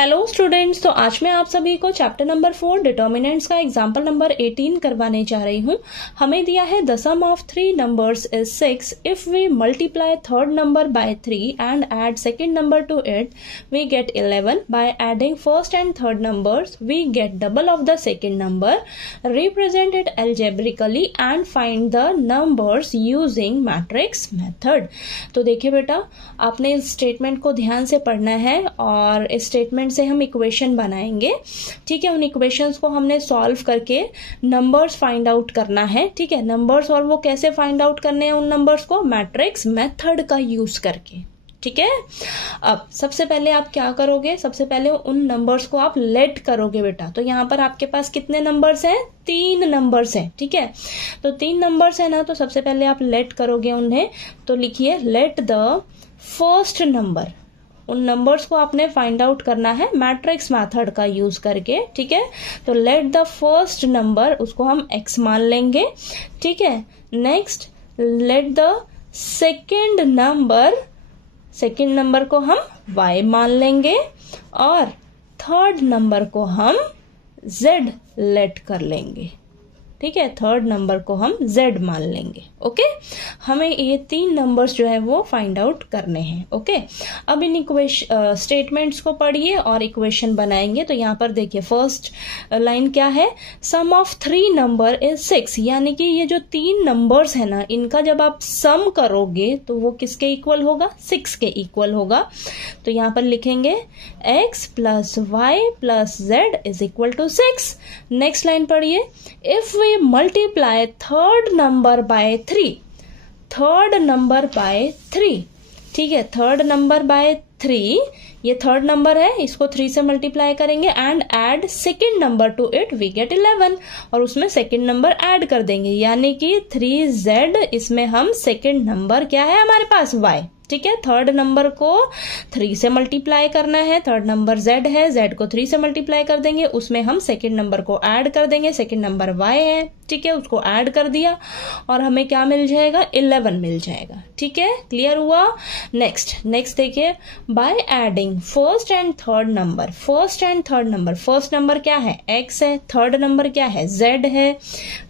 Hello students, तो आज मैं आप सभी को चैप्टर नंबर 4 डिटर्मिनेंट्स का एग्जाम्पल नंबर 18 करवाने जा रही हूँ। हमें दिया है the sum of 3 numbers is 6 if we multiply third number by 3 and add second number to it we get 11। By adding first and third numbers we get double of the second number. Represent it algebraically and find the numbers using matrix method. तो देखिए बेटा, आपने इस statement को ध्यान से पढ़ना है और इस स्टेटमेंट से हम इक्वेशन बनाएंगे। ठीक है, उन इक्वेशंस को हमने सॉल्व करके नंबर्स फाइंड आउट करना है। ठीक है, नंबर्स, और वो कैसे फाइंड आउट करने हैं उन नंबर्स को? मैट्रिक्स मेथड का यूज करके। ठीक है, अब सबसे पहले आप क्या करोगे? सबसे पहले उन नंबर्स को आप लेट करोगे बेटा। तो यहाँ पर आपके पास कितने नंबर्स हैं? 3 नंबर्स हैं। ठीक है, तो 3 नंबर्स है ना, तो सबसे पहले आप लेट करोगे उन्हें। तो लिखिए लेट द फर्स्ट नंबर। उन नंबर्स को आपने फाइंड आउट करना है मैट्रिक्स मेथड का यूज करके। ठीक है, तो लेट द फर्स्ट नंबर, उसको हम x मान लेंगे। ठीक है, next let the second number को हम y मान लेंगे और थर्ड नंबर को हम z लेट कर लेंगे। ठीक है, थर्ड नंबर को हम z मान लेंगे। ओके, हमें ये 3 नंबर्स जो है वो फाइंड आउट करने हैं। ओके, अब इन स्टेटमेंट्स को पढ़िए और इक्वेशन बनाएंगे। तो यहाँ पर देखिए फर्स्ट लाइन क्या है? सम ऑफ 3 नंबर इज 6, यानी कि ये जो 3 नंबर्स है ना, इनका जब आप सम करोगे तो वो किसके इक्वल होगा? 6 के इक्वल होगा। तो यहाँ पर लिखेंगे x plus Y plus Z is equal to 6। Next line पढ़िए, if we multiply third number by 3, third number by 3। ठीक है, थर्ड नंबर बाय 3, ये थर्ड नंबर है, इसको 3 से मल्टीप्लाई करेंगे and add second number to it we get 11, और उसमें सेकेंड नंबर ऐड कर देंगे, यानी कि 3z। इसमें हम सेकेंड नंबर क्या है हमारे पास? y। ठीक है, थर्ड नंबर को 3 से मल्टीप्लाई करना है, थर्ड नंबर z है, z को 3 से मल्टीप्लाई कर देंगे, उसमें हम सेकेंड नंबर को ऐड कर देंगे, सेकेंड नंबर y है। ठीक है, उसको ऐड कर दिया और हमें क्या मिल जाएगा? 11 मिल जाएगा। ठीक है, क्लियर हुआ? नेक्स्ट देखिए, bye adding first and third number. First and third number, first number क्या है? x है, थर्ड नंबर क्या है? z है।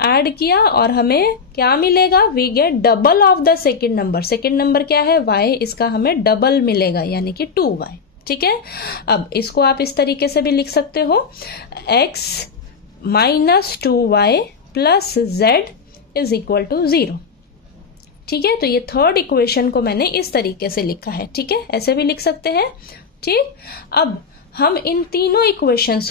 ऐड किया और हमें क्या मिलेगा? We get double of the second number. Second number क्या है? y, इसका हमें डबल मिलेगा, यानी कि 2y। ठीक है, अब इसको आप इस तरीके से भी लिख सकते हो, x minus 2y plus z is equal to 0। ठीक है, तो ये थर्ड इक्वेशन को मैंने इस तरीके से लिखा है। ठीक है, ऐसे भी लिख सकते हैं। ठीक, अब हम इन तीनों इक्वेशंस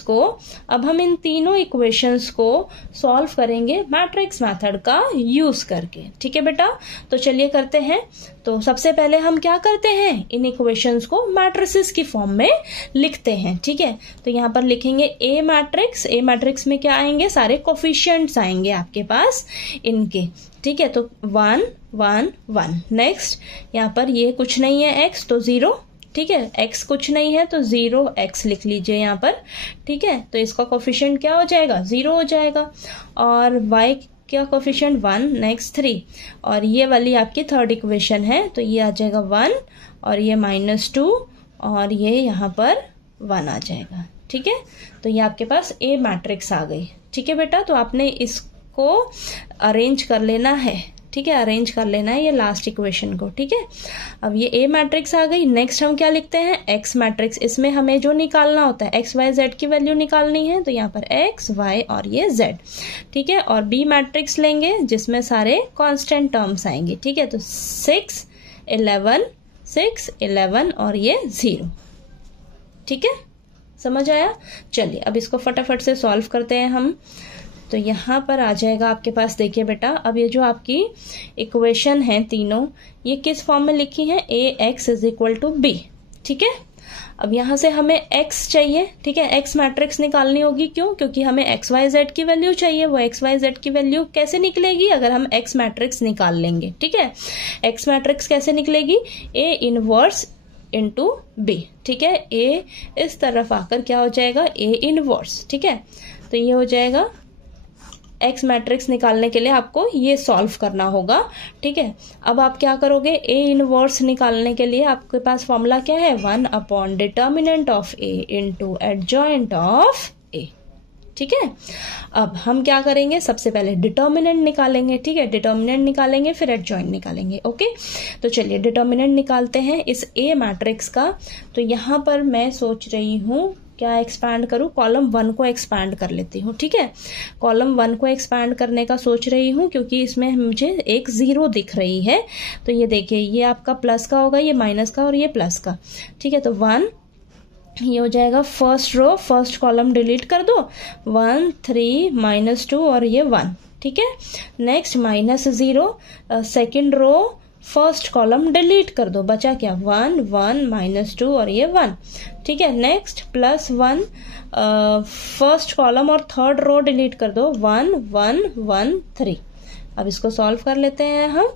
को सॉल्व करेंगे मैट्रिक्स मेथड का यूज करके। ठीक है बेटा, तो चलिए करते हैं। तो सबसे पहले हम क्या करते हैं? इन इक्वेशंस को मैट्रिसेस की फॉर्म में लिखते हैं। ठीक है, तो यहाँ पर लिखेंगे ए मैट्रिक्स। ए मैट्रिक्स में क्या आएंगे? सारे कोफिशिएंट्स आएंगे आपके पास इनके। ठीक है, तो 1 1 1। नेक्स्ट यहाँ पर ये कुछ नहीं है x, तो 0। ठीक है, x कुछ नहीं है तो 0x लिख लीजिए यहाँ पर। ठीक है, तो इसका कोफिशिएंट क्या हो जाएगा? 0 हो जाएगा। और y क्या कोफिशिएंट? 1। नेक्स्ट 3, और ये वाली आपकी थर्ड इक्वेशन है, तो ये आ जाएगा 1 और ये -2 और ये यहाँ पर 1 आ जाएगा। ठीक है, तो ये आपके पास ए मैट्रिक्स आ गई। ठीक है बेटा, तो आपने इसको अरेंज कर लेना है। ठीक है, अरेंज कर लेना है ये लास्ट इक्वेशन को। ठीक है, अब ये ए मैट्रिक्स आ गई। नेक्स्ट हम क्या लिखते हैं? X matrix. इसमें हमें जो निकालना होता है एक्स वाई जेड की वैल्यू निकालनी है, तो यहाँ पर एक्स वाई और ये जेड। ठीक है, और बी मैट्रिक्स लेंगे जिसमें सारे कांस्टेंट टर्म्स आएंगे। ठीक है, तो 6 11 और ये 0। ठीक है, समझ आया? चलिए अब इसको फटाफट से सॉल्व करते हैं हम। तो यहाँ पर आ जाएगा आपके पास, देखिए बेटा, अब ये जो आपकी इक्वेशन है तीनों, ये किस फॉर्म में लिखी है? ax is equal to b। ठीक है, अब यहाँ से हमें x चाहिए। ठीक है, x मैट्रिक्स निकालनी होगी। क्यों? क्योंकि हमें x y z की वैल्यू चाहिए। वो x y z की वैल्यू कैसे निकलेगी? अगर हम x मैट्रिक्स निकाल लेंगे। ठीक है, x मैट्रिक्स कैसे निकलेगी? a inverse into b। ठीक है, a इस तरफ आकर क्या हो जाएगा? a inverse. ठीक है, तो ये हो जाएगा एक्स मैट्रिक्स निकालने के लिए आपको ये सॉल्व करना होगा, ठीक है। अब आप क्या करोगे, ए इनवर्स निकालने के लिए आपके पास फॉर्मूला क्या है, 1 upon determinant of A into adjoint of A, ठीक है। अब हम क्या करेंगे, सबसे पहले डिटर्मिनेंट निकालेंगे, ठीक है। डिटर्मिनेंट निकालेंगे फिर एडजॉइंट निकालेंगे, ओके। तो चलिए डिटर्मिनेंट निकालते हैं इस ए मैट्रिक्स का। तो यहाँ पर मैं सोच रही हूँ क्या एक्सपैंड करूं, कॉलम 1 को एक्सपैंड कर लेती हूँ, ठीक है। कॉलम 1 को एक्सपैंड करने का सोच रही हूँ क्योंकि इसमें मुझे एक 0 दिख रही है। तो ये देखिए, ये आपका प्लस का होगा, ये माइनस का और ये प्लस का, ठीक है। तो 1 ये हो जाएगा first row, first column delete कर दो, 1 3 -2 और ये 1, ठीक है। Next -0 second row first column delete कर दो, बचा क्या 1 1 -2 और ये 1, ठीक है। नेक्स्ट +1 फर्स्ट कॉलम और थर्ड रो डिलीट कर दो, 1 1 1 3। अब इसको सॉल्व कर लेते हैं हम।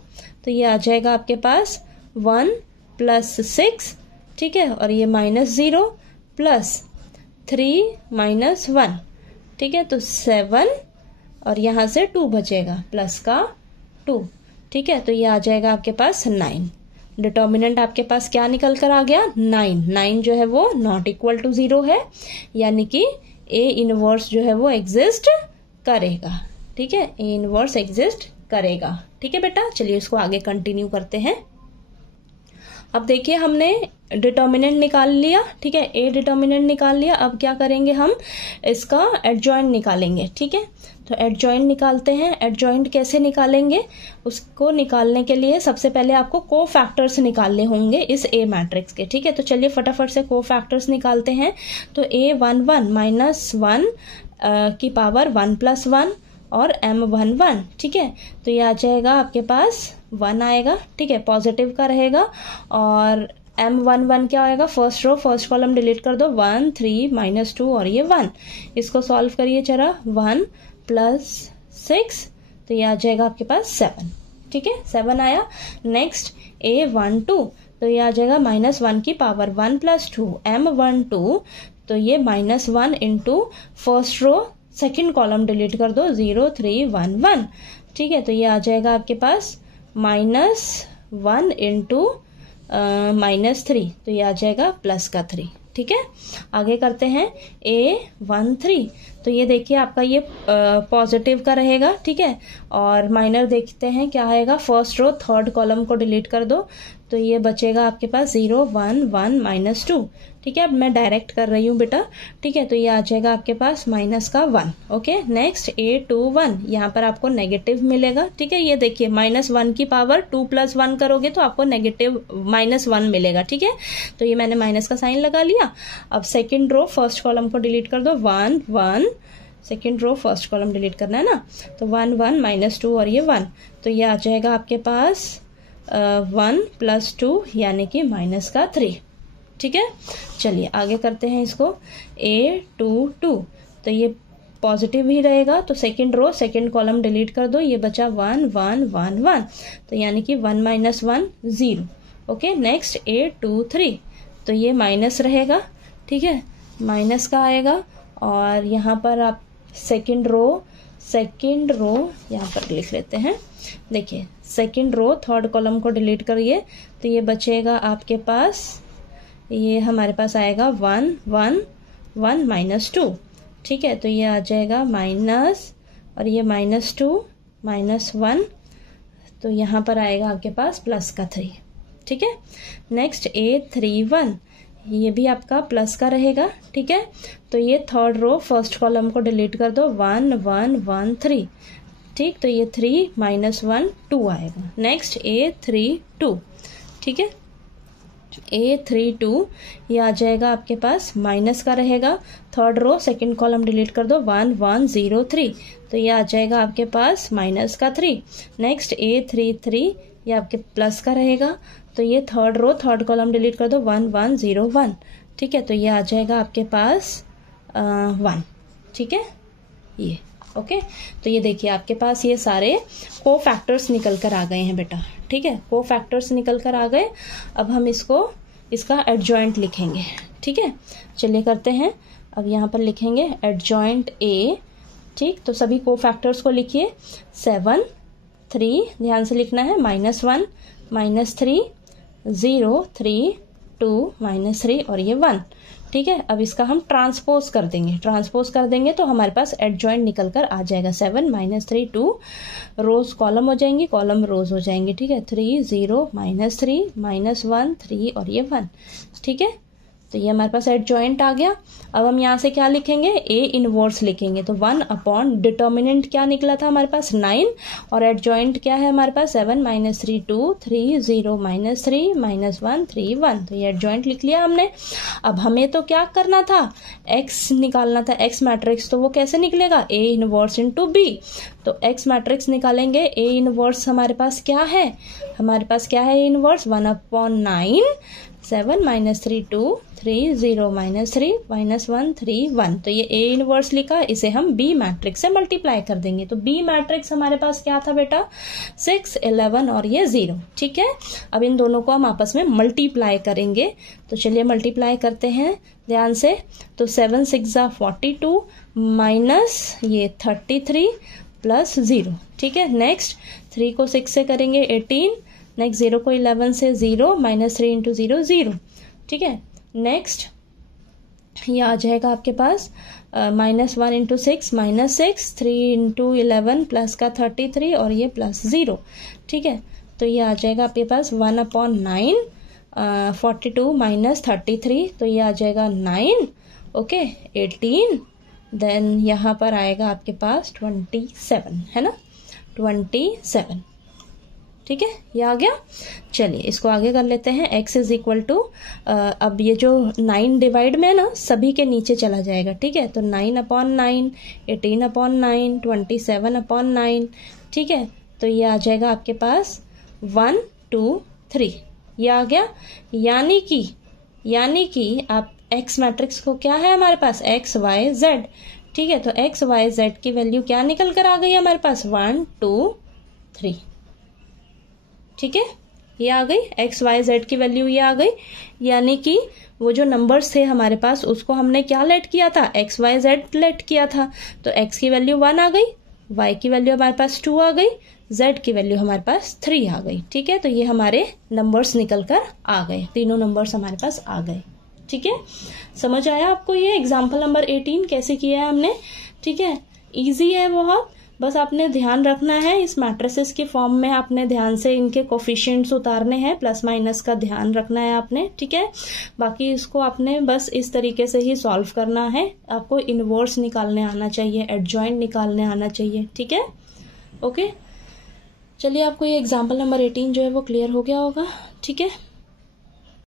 तो ये आ जाएगा आपके पास 1 + 6, ठीक है, और ये -0 +3 -1, ठीक है। तो 7 और यहाँ से 2 बचेगा, प्लस का 2, ठीक है। तो ये आ जाएगा आपके पास 9। डिटर्मिनेंट आपके पास क्या निकल कर आ गया, 9। 9 जो है वो नॉट इक्वल टू 0 है, यानी कि ए इनवर्स जो है वो एग्जिस्ट करेगा, ठीक है। ए इनवर्स एग्जिस्ट करेगा, ठीक है बेटा। चलिए इसको आगे कंटिन्यू करते हैं। अब देखिए हमने डिटर्मिनेंट निकाल लिया, ठीक है, ए डिटर्मिनेंट निकाल लिया। अब क्या करेंगे, हम इसका एडजॉइंट निकालेंगे, ठीक है। तो एडजॉइंट निकालते हैं। एडजॉइंट कैसे निकालेंगे, उसको निकालने के लिए सबसे पहले आपको को फैक्टर्स निकालने होंगे इस ए मैट्रिक्स के, ठीक है। तो चलिए फटाफट से को फैक्टर्स निकालते हैं। तो A11 -1 की पावर 1 + 1 और M11, ठीक है। तो ये आ जाएगा आपके पास 1 आएगा, ठीक है, पॉजिटिव का रहेगा। और M11 क्या आएगा, first row first column delete कर दो, 1 3 -2 और ये 1। इसको सॉल्व करिए जरा, 1 + 6, तो ये आ जाएगा आपके पास 7, ठीक है, 7 आया। नेक्स्ट A12, तो ये आ जाएगा -1 की पावर 1 + 2 M12, तो ये -1 into first row second column delete कर दो, 0 3 1 1, ठीक है। तो ये आ जाएगा आपके पास -1 इंटू -3, तो ये आ जाएगा प्लस का 3, ठीक है। आगे करते हैं A13, तो ये देखिए आपका ये पॉजिटिव का रहेगा, ठीक है। और माइनर देखते हैं क्या आएगा, फर्स्ट रो थर्ड कॉलम को डिलीट कर दो, तो ये बचेगा आपके पास 0 1 1 -2, ठीक है। अब मैं डायरेक्ट कर रही हूँ बेटा, ठीक है। तो ये आ जाएगा आपके पास माइनस का 1, ओके। नेक्स्ट A21, यहाँ पर आपको नेगेटिव मिलेगा, ठीक है। ये देखिए -1 की पावर 2 + 1 करोगे तो आपको नेगेटिव -1 मिलेगा, ठीक है। तो ये मैंने माइनस का साइन लगा लिया। अब सेकेंड रो फर्स्ट कॉलम को डिलीट कर दो, 1 1, second row first column delete करना है ना, तो 1 1 -2 और ये 1, तो ये आ जाएगा आपके पास 1 + 2 यानी कि -3, ठीक है। चलिए आगे करते हैं इसको। A22, तो ये पॉजिटिव ही रहेगा, तो second row second column delete कर दो, ये बचा 1 1 1 1, तो यानी कि 1 - 1 0, ओके। नेक्स्ट A23, तो ये माइनस रहेगा, ठीक है, माइनस का आएगा। और यहाँ पर आप सेकेंड रो यहाँ पर लिख लेते हैं, देखिए सेकेंड रो थर्ड कॉलम को डिलीट करिए, तो ये बचेगा आपके पास, ये हमारे पास आएगा 1 1 1 -2, ठीक है। तो ये आ जाएगा माइनस और ये -2 -1, तो यहाँ पर आएगा आपके पास प्लस का 3, ठीक है। नेक्स्ट A31, ये भी आपका प्लस का रहेगा, ठीक है। तो ये थर्ड रो फर्स्ट कॉलम को डिलीट कर दो, 1 1 1 3, ठीक। तो ये 3 -1 2 आएगा। नेक्स्ट A32, ठीक है, A32 ये आ जाएगा आपके पास माइनस का रहेगा, third row second column delete कर दो, 1 1 0 3, तो ये आ जाएगा आपके पास माइनस का 3। नेक्स्ट A33 ये आपके प्लस का रहेगा, तो ये third row third column delete कर दो, 1 1 0 1, ठीक है। तो ये आ जाएगा आपके पास 1, ठीक है, ये ओके। तो ये देखिए आपके पास ये सारे को फैक्टर्स निकल कर आ गए हैं बेटा, ठीक है, को फैक्टर्स निकल कर आ गए। अब हम इसका एडजॉइंट लिखेंगे, ठीक है। चलिए करते हैं। अब यहाँ पर लिखेंगे एडजॉइंट A ठीक, तो सभी कोफैक्टर्स को लिखिए। 7, 3, ध्यान से लिखना है, -1, -3, 0, 3, 2, -3 और ये 1। ठीक है, अब इसका हम ट्रांसपोज कर देंगे। ट्रांसपोज कर देंगे तो हमारे पास एडजॉइंट निकल कर आ जाएगा। 7, -3, 2, रोज कॉलम हो जाएंगी, कॉलम रोज हो जाएंगे। ठीक है, 3, 0, -3, -1, 3 और ये 1। ठीक है, तो ये हमारे पास एडजॉइंट आ गया। अब हम यहाँ से क्या लिखेंगे, ए इनवर्स लिखेंगे। तो 1 अपॉन डिटर्मिनेंट क्या निकला था हमारे पास 9 और एडजॉइंट क्या है हमारे पास 7, -3, 2, 3, 0, -3, -1, 3, 1। तो ये एडजॉइंट लिख लिया हमने। अब हमें तो क्या करना था, एक्स निकालना था, एक्स मैट्रिक्स। तो वो कैसे निकलेगा, ए इनवर्स इंटू बी। तो एक्स मैट्रिक्स निकालेंगे। ए इनवर्स हमारे पास क्या है, हमारे पास क्या है ए इनवर्स 1/9, 7, -3, 2, 3, 0, -3, -1, 3, 1। तो ये ए इनवर्स लिखा, इसे हम बी मैट्रिक्स से मल्टीप्लाई कर देंगे। तो बी मैट्रिक्स हमारे पास क्या था बेटा, 6, 11 और ये 0। ठीक है, अब इन दोनों को हम आपस में मल्टीप्लाई करेंगे। तो चलिए मल्टीप्लाई करते हैं ध्यान से। तो 7, 6 42 माइनस ये 33 प्लस 0। ठीक है, नेक्स्ट 3 को 6 से करेंगे 18, नेक्स्ट 0 को 11 से 0, -3 इंटू 0, 0। ठीक है, नेक्स्ट ये आ जाएगा आपके पास -1 इंटू 6, -6, 3 इंटू 11 प्लस का 33 और ये प्लस 0। ठीक है, तो ये आ जाएगा आपके पास 1/9, 42 माइनस 33, तो ये आ जाएगा 9, ओके 18, देन यहाँ पर आएगा आपके पास 27, है ना, 27। ठीक है, ये आ गया। चलिए इसको आगे कर लेते हैं। x इज इक्वल टू, अब ये जो 9 डिवाइड में है ना, सभी के नीचे चला जाएगा। ठीक है, तो 9/9, 18/9, 27/9। ठीक है, तो ये आ जाएगा आपके पास 1, 2, 3, ये आ गया। यानी कि आप x मैट्रिक्स को क्या है हमारे पास, x, y, z। ठीक है, तो x, y, z की वैल्यू क्या निकल कर आ गई हमारे पास, 1, 2, 3। ठीक है, ये आ गई x, y, z की वैल्यू, ये आ गई। यानी कि वो जो नंबर्स थे हमारे पास उसको हमने क्या लेट किया था, x, y, z लेट किया था। तो x की वैल्यू 1 आ गई, y की वैल्यू हमारे पास 2 आ गई, z की वैल्यू हमारे पास 3 आ गई। ठीक है, तो ये हमारे नंबर्स निकल कर आ गए, तीनों नंबर्स हमारे पास आ गए। ठीक है, समझ आया आपको ये एग्जाम्पल नंबर 18 कैसे किया है हमने। ठीक है, इजी है बहुत, बस आपने ध्यान रखना है इस मैट्रिसेस के फॉर्म में आपने ध्यान से इनके कोफिशिएंट्स उतारने हैं, प्लस माइनस का ध्यान रखना है आपने। ठीक है, बाकी इसको आपने बस इस तरीके से ही सॉल्व करना है। आपको इनवर्स निकालने आना चाहिए, एडजॉइंट निकालने आना चाहिए। ठीक है, ओके, चलिए आपको ये एग्जाम्पल नंबर 18 जो है वो क्लियर हो गया होगा। ठीक है।